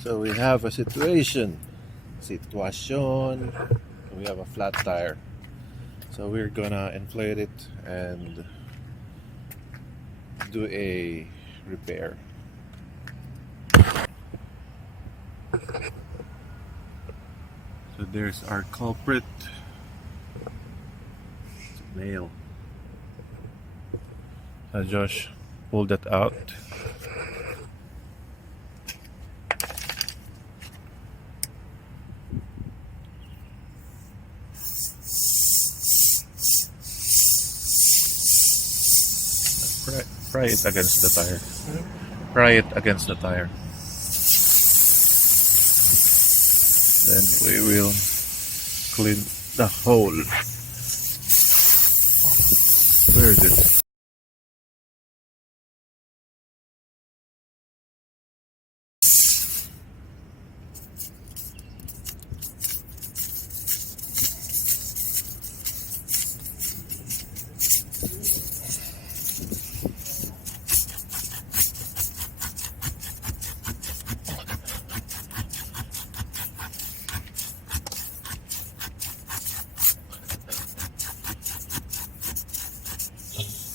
So we have a situation. We have a flat tire. So we're gonna inflate it and do a repair. So there's our culprit. It's a nail. Josh pulled that out. Pry it against the tire. Pry it against the tire. Then we will clean the hole. Where is it?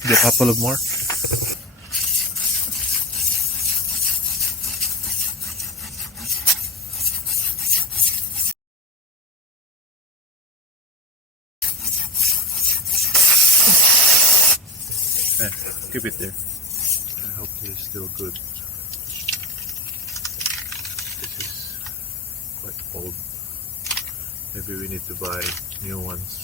A couple of more. Keep it there. I hope it is still good. This is quite old. Maybe we need to buy new ones.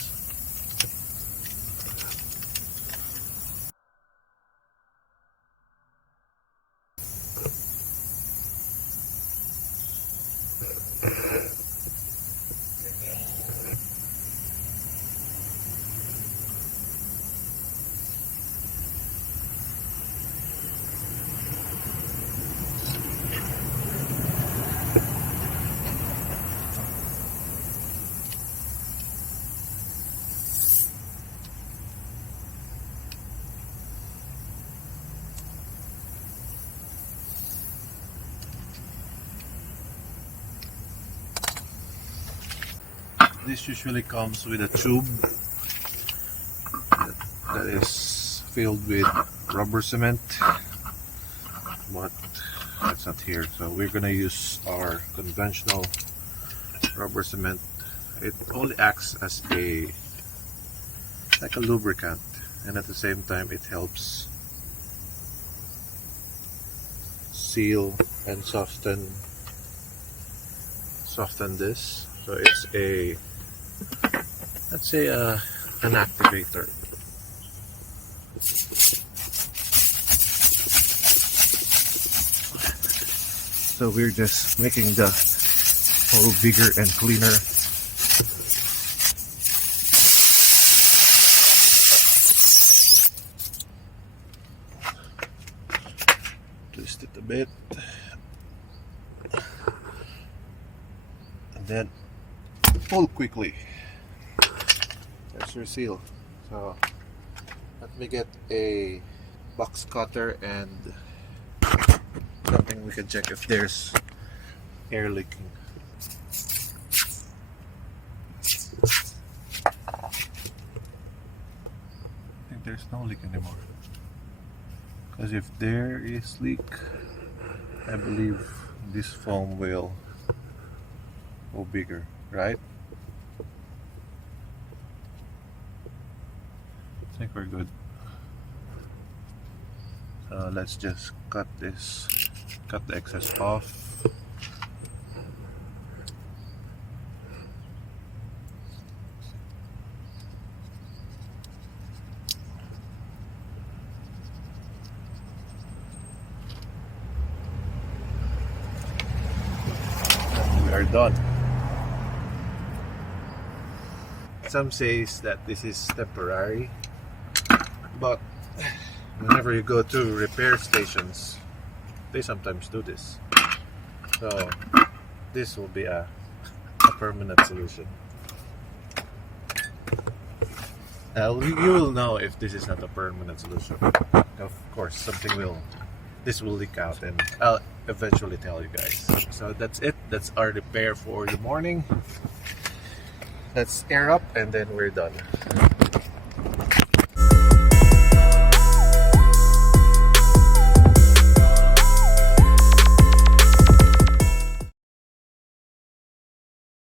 This usually comes with a tube that is filled with rubber cement, but that's not here. So we're gonna use our conventional rubber cement. It only acts as like a lubricant, and at the same time it helps seal and soften this. So it's let's say an activator. So we're just making the hole bigger and cleaner. Twist it a bit, and then pull quickly. There's your seal. So let me get a box cutter and something we can check if there's air leaking. I think there's no leak anymore, because if there is leak, I believe this foam will go bigger, right? I think we're good. So let's just cut the excess off. And we are done. Some says that this is temporary, but whenever you go to repair stations, they sometimes do this. So this will be a permanent solution. You will know if this is not a permanent solution. Of course, something will this will leak out, and I'll eventually tell you guys. So that's it. That's our repair for the morning. Let's air up and then we're done.